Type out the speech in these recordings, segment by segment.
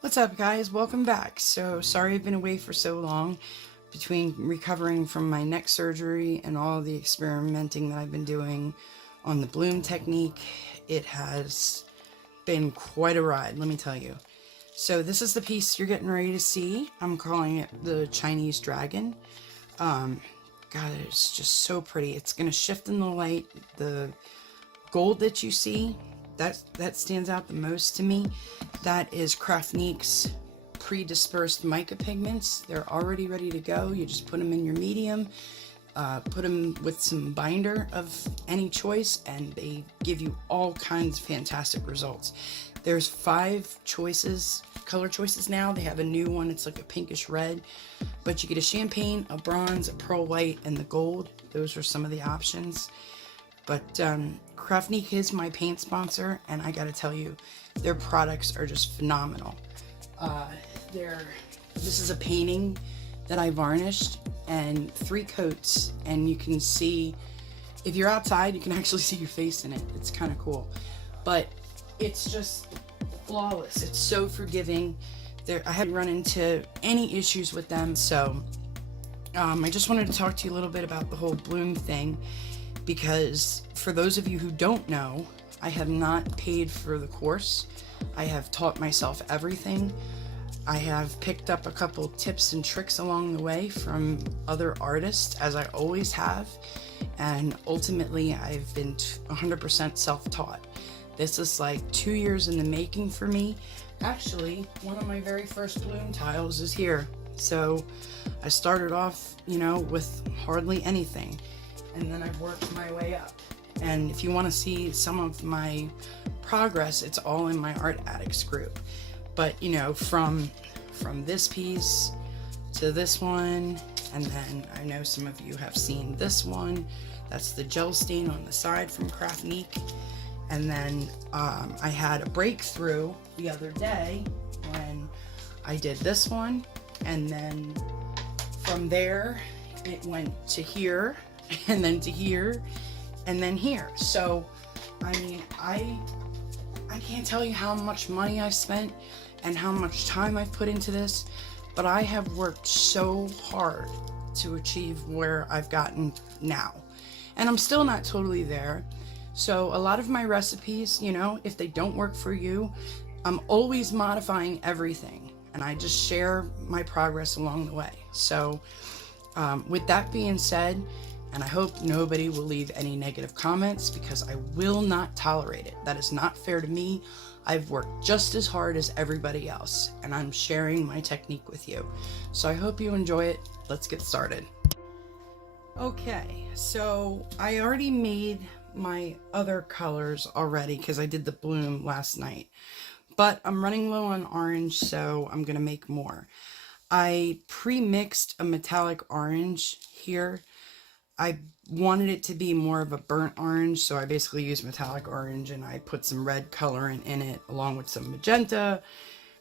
What's up, guys? Welcome back. So sorry I've been away for so long between recovering from my neck surgery and all the experimenting that I've been doing on the bloom technique. It has been quite a ride, let me tell you. So this is the piece you're getting ready to see. I'm calling it the Chinese Dragon. God, it's just so pretty. It's going to shift in the light. The gold that you see, that stands out the most to me. That is Craftnique's pre-dispersed mica pigments. They're already ready to go. You just put them in your medium, put them with some binder of any choice, and they give you all kinds of fantastic results. There's 5 choices, color choices now. They have a new one. It's like a pinkish red, but you get a champagne, a bronze, a pearl white, and the gold. Those are some of the options. But Craftnique is my paint sponsor, and I gotta tell you, their products are just phenomenal. This is a painting that I varnished, and 3 coats, and you can see, if you're outside, you can actually see your face in it. It's kind of cool, but it's just flawless. It's so forgiving. I haven't run into any issues with them, so I just wanted to talk to you a little bit about the whole bloom thing, because for those of you who don't know, I have not paid for the course. I have taught myself everything. I have picked up a couple tips and tricks along the way from other artists, as I always have, and ultimately I've been 100% self-taught. This is like 2 years in the making for me. Actually, one of my very first bloom tiles is here. So I started off, with hardly anything, and then I've worked my way up. And if you want to see some of my progress, it's all in my Art Addicts group. But from this piece to this one, and then I know some of you have seen this one. That's the gel stain on the side from Craftnique. And then I had a breakthrough the other day when I did this one, and then from there it went to here, and then to here, and then here. So I mean, I can't tell you how much money I've spent and how much time I've put into this, but I have worked so hard to achieve where I've gotten now, and I'm still not totally there. So a lot of my recipes, if they don't work for you, I'm always modifying everything, and I just share my progress along the way. So with that being said, and I hope nobody will leave any negative comments, because I will not tolerate it. That is not fair to me. I've worked just as hard as everybody else, and I'm sharing my technique with you. So I hope you enjoy it. Let's get started. Okay, so I already made my other colors already because I did the bloom last night, but I'm running low on orange, so I'm gonna make more. I pre-mixed a metallic orange here. I wanted it to be more of a burnt orange, so I basically used metallic orange, and I put some red colorant in it along with some magenta.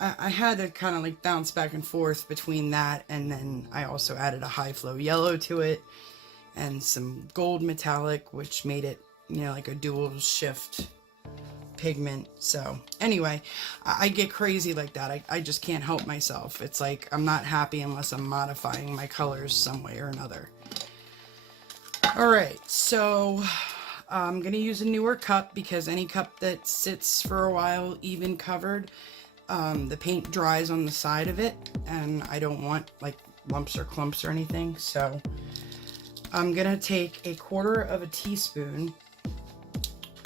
I had to kind of like bounce back and forth between that, and then I also added a high flow yellow to it and some gold metallic, which made it, like a dual shift pigment. So anyway, I get crazy like that. I just can't help myself. It's like I'm not happy unless I'm modifying my colors some way or another. Alright, so I'm going to use a newer cup, because any cup that sits for a while even covered, the paint dries on the side of it, and I don't want like lumps or clumps or anything. So I'm going to take 1/4 of a teaspoon.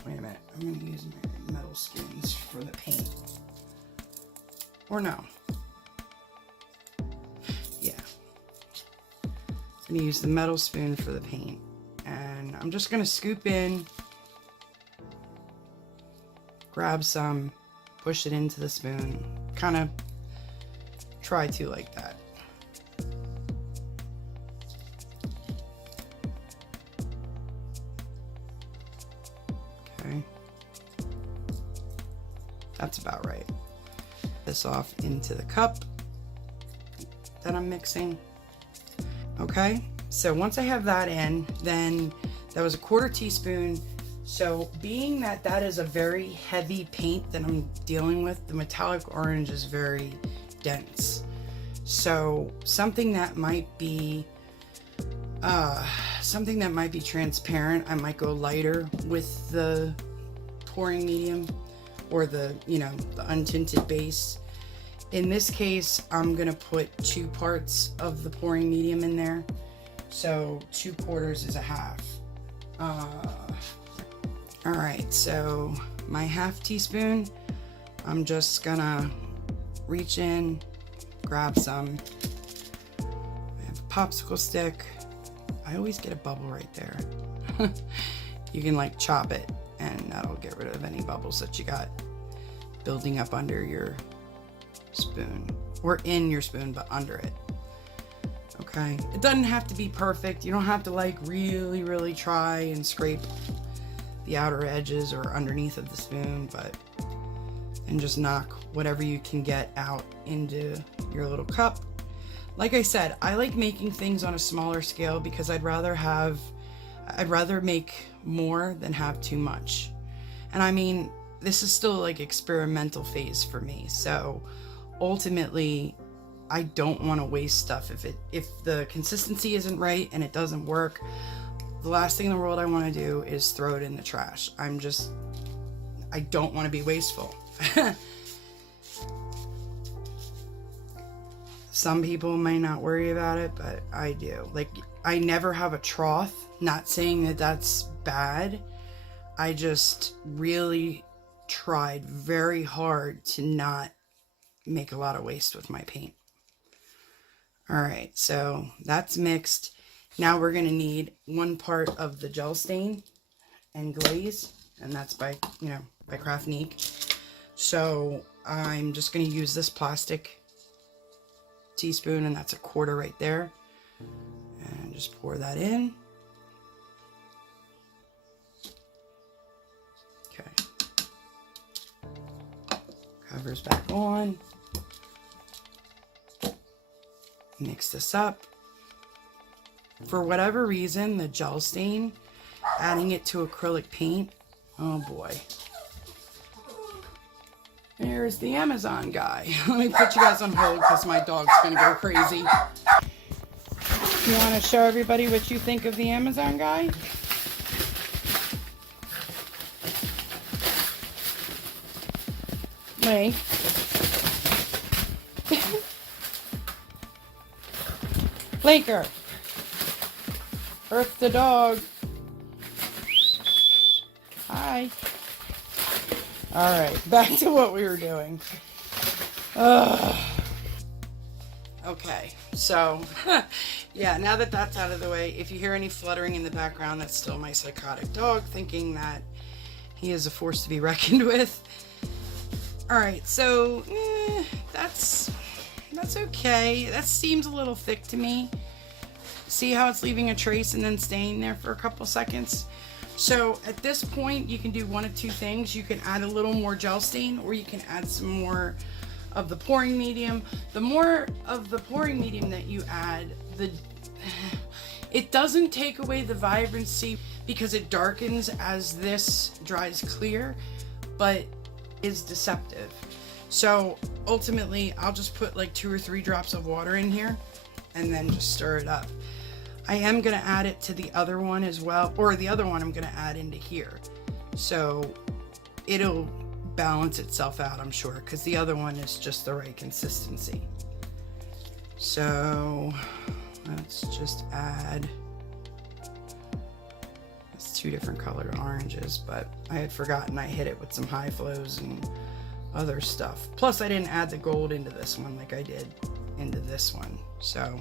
Wait a minute, I'm going to use my metal spoons for the paint. Or no. Yeah. I'm going to use the metal spoon for the paint. And I'm just going to scoop in, grab some, push it into the spoon. Kind of try to like that. Okay. That's about right. This off into the cup that I'm mixing. Okay, so once I have that in, then that was a 1/4 teaspoon. So being that that is a very heavy paint that I'm dealing with, the metallic orange is very dense. So something that might be transparent, I might go lighter with the pouring medium or the, you know, the untinted base. In this case, I'm gonna put 2 parts of the pouring medium in there. So 2/4 is a half. All right, so my 1/2 teaspoon, I'm just gonna reach in, grab some. I have a popsicle stick. I always get a bubble right there. You can like chop it and that'll get rid of any bubbles that you got building up under your spoon, or in your spoon, but under it. Okay, it doesn't have to be perfect. You don't have to like really try and scrape the outer edges or underneath of the spoon, but and just knock whatever you can get out into your little cup. Like I said, I like making things on a smaller scale because I'd rather make more than have too much. And I mean, this is still like experimental phase for me, so ultimately I don't want to waste stuff. If the consistency isn't right and it doesn't work, the last thing in the world I want to do is throw it in the trash. I don't want to be wasteful. Some people may not worry about it, but I do. Like, I never have a trough. Not saying that that's bad. I just really tried very hard to not make a lot of waste with my paint. All right, so that's mixed. Now we're gonna need 1 part of the gel stain and glaze, and that's by Craftnique. So I'm just gonna use this plastic teaspoon, and that's a 1/4 right there, and just pour that in. Okay, covers back on. Mix this up. For whatever reason, the gel stain, adding it to acrylic paint, oh boy. There's the Amazon guy. Let me put you guys on hold because my dog's gonna go crazy. You want to show everybody what you think of the Amazon guy? Lake. Laker. Earth the dog. Hi. Alright, back to what we were doing. Okay, so, yeah, now that that's out of the way, if you hear any fluttering in the background, that's still my psychotic dog thinking that he is a force to be reckoned with. Alright, so, that's okay. That seems a little thick to me. See how it's leaving a trace and then staying there for a couple seconds? So at this point, you can do one of 2 things. You can add a little more gel stain, or you can add some more of the pouring medium. The more of the pouring medium that you add, it doesn't take away the vibrancy because it darkens as this dries clear, but is deceptive. So ultimately, I'll just put like 2 or 3 drops of water in here and then just stir it up. I am going to add it to the other one as well, or the other one I'm going to add into here. So it'll balance itself out, I'm sure, because the other one is just the right consistency. So let's just add, it's 2 different colored oranges, but I had forgotten I hit it with some high flows and other stuff. Plus I didn't add the gold into this one like I did into this one. So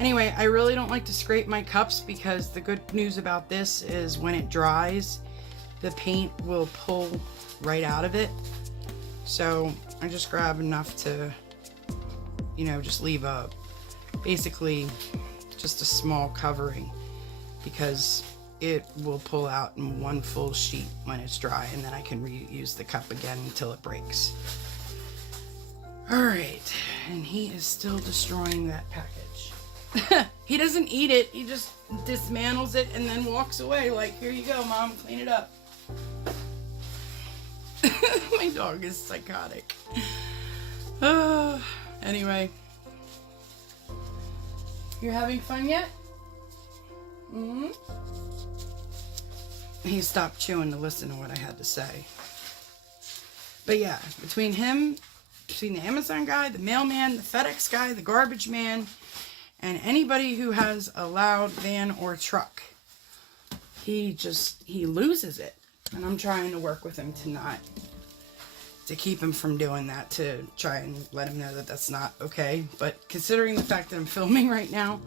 anyway, I really don't like to scrape my cups because the good news about this is when it dries, the paint will pull right out of it. So I just grab enough to, you know, just leave a, basically just a small covering, because it will pull out in one full sheet when it's dry, and then I can reuse the cup again until it breaks. All right, and he is still destroying that package. He doesn't eat it, he just dismantles it and then walks away like, here you go, Mom, clean it up. My dog is psychotic. Anyway. You're having fun yet? Mm-hmm. He stopped chewing to listen to what I had to say. But yeah, between the Amazon guy, the mailman, the FedEx guy, the garbage man, and anybody who has a loud van or truck, he loses it. And I'm trying to work with him to keep him from doing that, to try and let him know that that's not okay. But considering the fact that I'm filming right now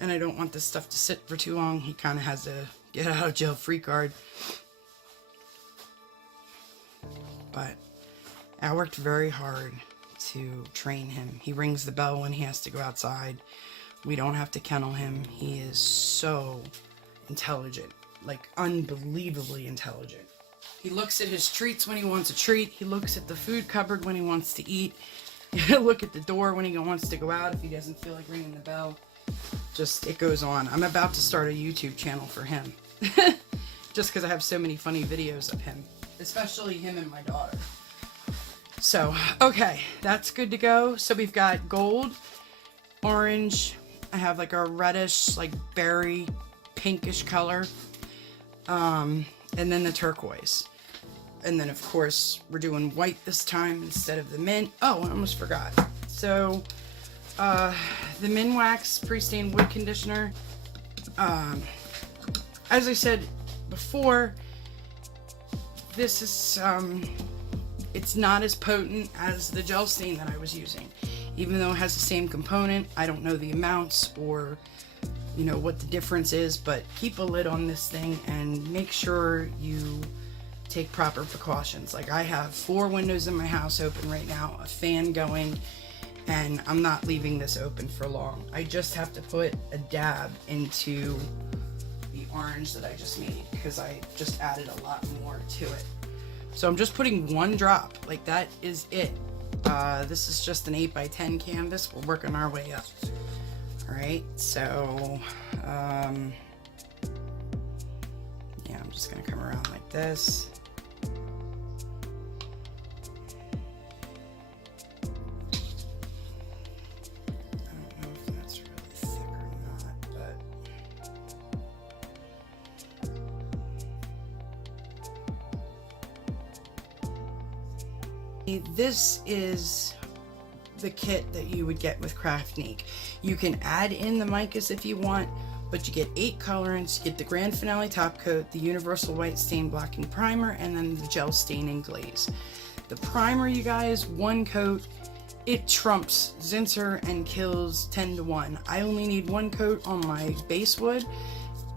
and I don't want this stuff to sit for too long, he kind of has a get out of jail free card. But I worked very hard to train him. He rings the bell when he has to go outside. We don't have to kennel him. He is so intelligent, like unbelievably intelligent. He looks at his treats when he wants a treat. He looks at the food cupboard when he wants to eat. He'll look at the door when he wants to go out if he doesn't feel like ringing the bell. Just, it goes on. I'm about to start a YouTube channel for him. Just because I have so many funny videos of him. Especially him and my daughter. So, okay. That's good to go. So we've got gold, orange. I have like a reddish, like berry, pinkish color. And then the turquoise. And then, of course, we're doing white this time instead of the mint. Oh, I almost forgot. So, the Minwax Pre-Stained Wood Conditioner. As I said before, this is, it's not as potent as the gel stain that I was using. Even though it has the same component, I don't know the amounts or, you know, what the difference is, but keep a lid on this thing and make sure you take proper precautions. Like, I have 4 windows in my house open right now, a fan going, and I'm not leaving this open for long. I just have to put a dab into the orange that I just made because I just added a lot more to it. So I'm just putting 1 drop, like that is it. This is just an 8x10 canvas. We're working our way up. Alright, so, yeah, I'm just going to come around like this. I don't know if that's really thick or not, but this is the kit that you would get with Craftnique. You can add in the micas if you want, but you get 8 colorants. You get the Grand Finale top coat, the Universal White Stain Blocking Primer, and then the Gel Staining Glaze. The primer, you guys, 1 coat, it trumps Zinsser and kills 10 to 1. I only need 1 coat on my base wood,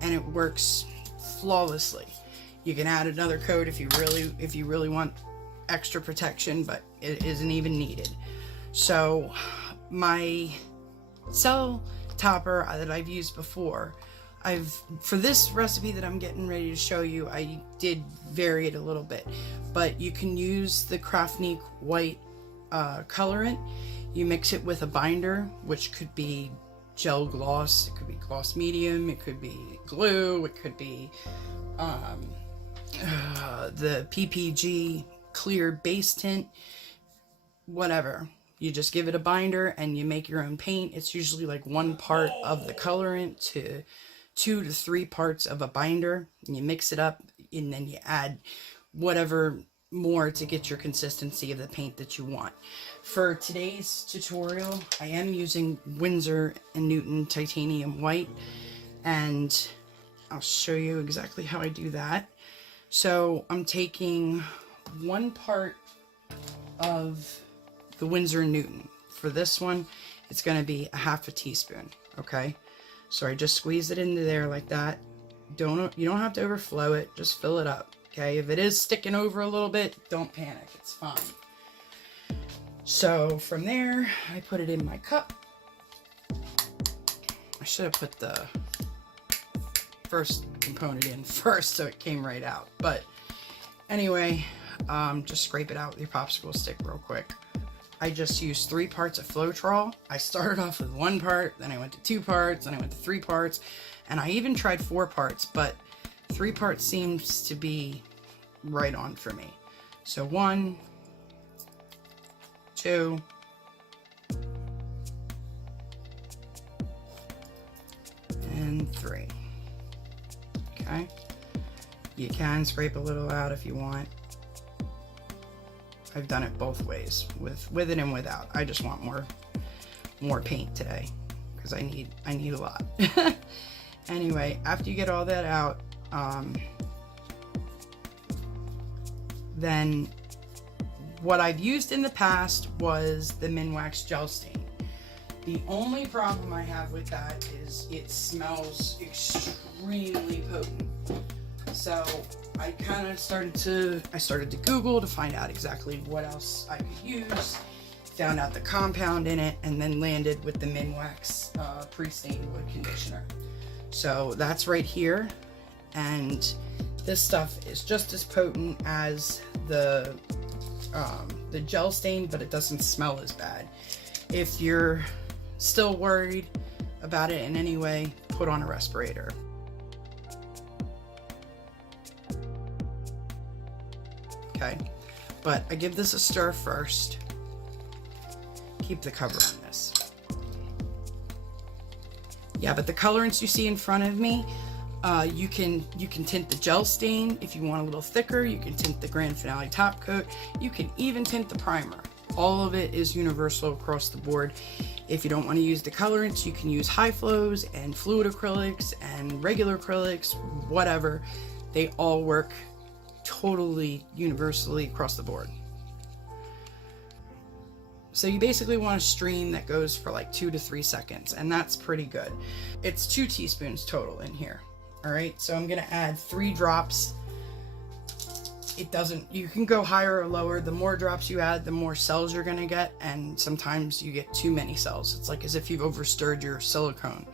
and it works flawlessly. You can add another coat if you really want extra protection, but it isn't even needed. So my cell topper that I've used before, for this recipe that I'm getting ready to show you, I did vary it a little bit, but you can use the Craftnique white colorant. You mix it with a binder, which could be gel gloss, it could be gloss medium, it could be glue, it could be the PPG clear base tint, whatever. You just give it a binder and you make your own paint. It's usually like 1 part of the colorant to 2 to 3 parts of a binder. And you mix it up and then you add whatever more to get your consistency of the paint that you want. For today's tutorial, I am using Winsor & Newton Titanium White, and I'll show you exactly how I do that. So I'm taking 1 part of the Winsor & Newton. For this one, it's going to be a 1/2 teaspoon, okay? So I just squeeze it into there like that. You don't have to overflow it, just fill it up. Okay, if it is sticking over a little bit, don't panic, it's fine. So from there, I put it in my cup. I should have put the first component in first so it came right out. But anyway, just scrape it out with your popsicle stick real quick. I just used 3 parts of Floetrol. I started off with 1 part, then I went to 2 parts, then I went to 3 parts, and I even tried 4 parts, but 3 parts seems to be right on for me. So 1, 2, and 3. Okay. You can scrape a little out if you want. I've done it both ways, with it and without. I just want more paint today because I need a lot. Anyway, after you get all that out, then what I've used in the past was the Minwax gel stain. The only problem I have with that is it smells extremely potent. So I kind of started to Google to find out exactly what else I could use, found out the compound in it, and then landed with the Minwax pre-stained wood conditioner. So that's right here, and this stuff is just as potent as the gel stain, but it doesn't smell as bad. If you're still worried about it in any way, put on a respirator. Okay, but I give this a stir first. Keep the cover on this. Yeah, but the colorants you see in front of me, you can tint the gel stain if you want a little thicker. You can tint the Grand Finale top coat. You can even tint the primer. All of it is universal across the board. If you don't want to use the colorants, you can use high flows and fluid acrylics and regular acrylics, whatever. They all work totally universally across the board. So you basically want a stream that goes for like 2 to 3 seconds, and that's pretty good. It's 2 teaspoons total in here. All right, so I'm gonna add 3 drops. You can go higher or lower. The more drops you add, the more cells you're gonna get, and sometimes you get too many cells. It's like as if you've overstirred your silicone.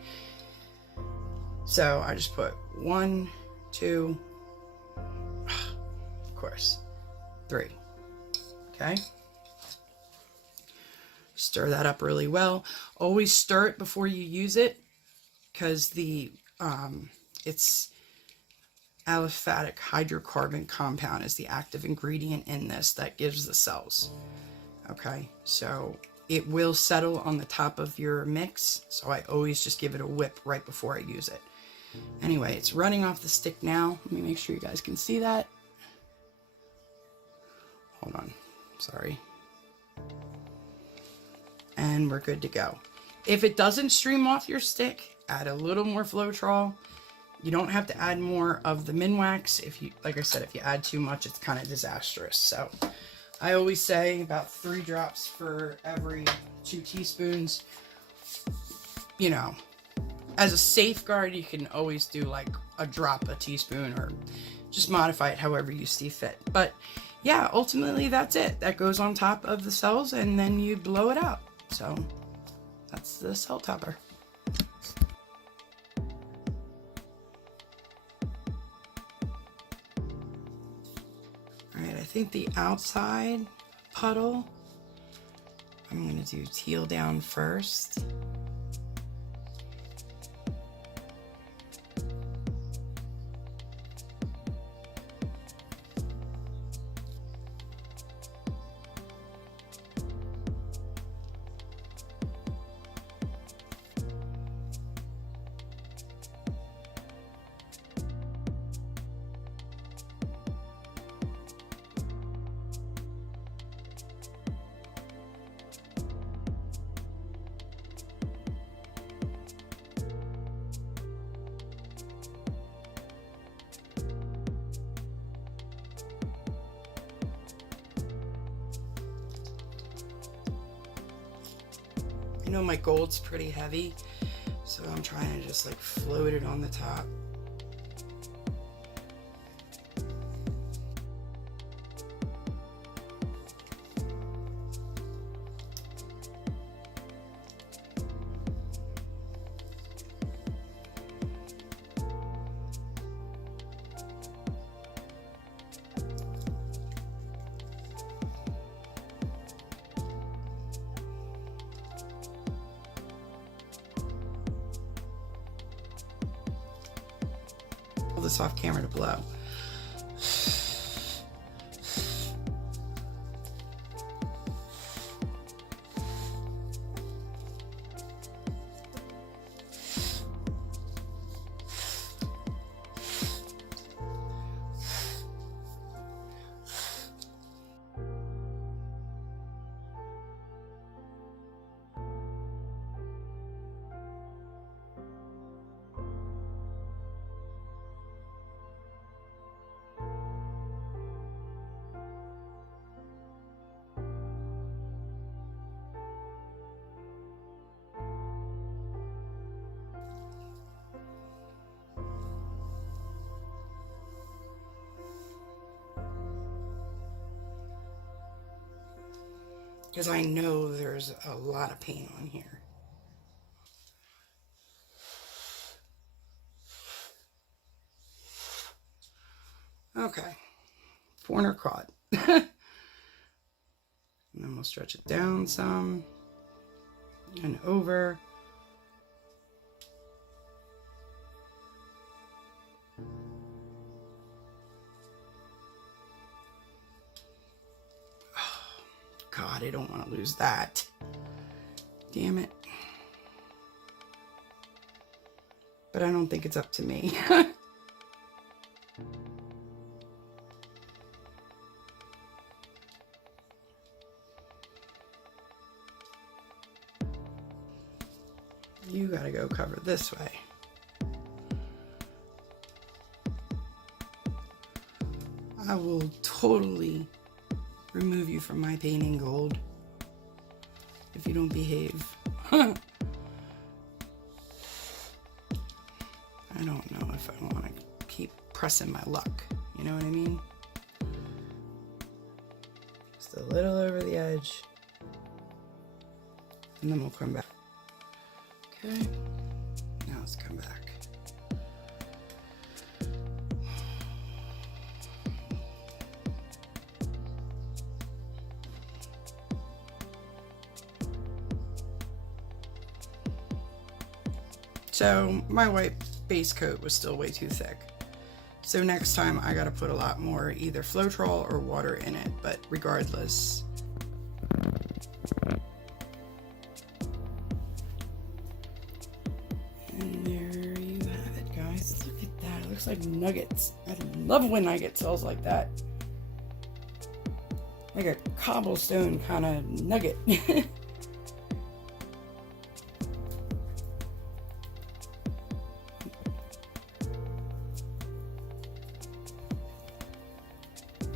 So I just put 1, 2, of course, 3. Okay. Stir that up really well. Always stir it before you use it, because it's aliphatic hydrocarbon compound is the active ingredient in this that gives the cells. Okay, so it will settle on the top of your mix, so I always just give it a whip right before I use it. Anyway, it's running off the stick now. Let me make sure you guys can see that. Hold on, sorry. And we're good to go. If it doesn't stream off your stick, add a little more Floetrol. You don't have to add more of the Minwax. If you, like I said, if you add too much, it's kind of disastrous. So I always say about 3 drops for every 2 teaspoons. You know, as a safeguard, you can always do like a drop a teaspoon, or just modify it however you see fit. But yeah, ultimately that's it. That goes on top of the cells, and then you blow it out. So that's the cell topper. Alright, I think the outside puddle, I'm going to do teal down first. I know my gold's pretty heavy, so I'm trying to just like float it on the top. this off camera to blow. Because I know there's a lot of paint on here. Okay, corner caught. And then we'll stretch it down some and over. God, I don't want to lose that. Damn it. But I don't think it's up to me. You gotta go cover this way. I will totally remove you from my painting gold if you don't behave. I don't know if I want to keep pressing my luck. You know what I mean? Just a little over the edge. And then we'll come back. Okay. Now let's come back. So my white base coat was still way too thick. So next time I gotta put a lot more either Floetrol or water in it, but regardless. And there you have it, guys. Look at that, it looks like nuggets. I love when I get cells like that. Like a cobblestone kind of nugget.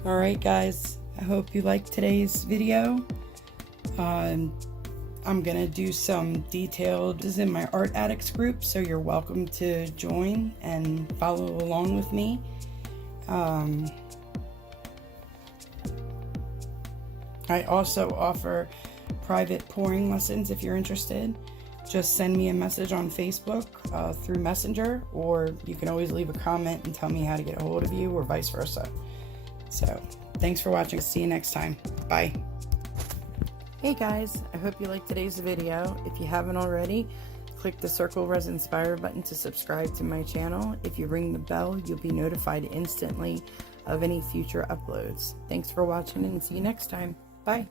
Alright guys, I hope you liked today's video. I'm gonna do some detailed, this is in my Art Addicts group, so you're welcome to join and follow along with me. I also offer private pouring lessons if you're interested. Just send me a message on Facebook through Messenger, or you can always leave a comment and tell me how to get a hold of you, or vice versa. So, thanks for watching. See you next time. Bye. Hey guys, I hope you liked today's video. If you haven't already, click the circle res inspire button to subscribe to my channel. If you ring the bell, you'll be notified instantly of any future uploads. Thanks for watching and see you next time. Bye.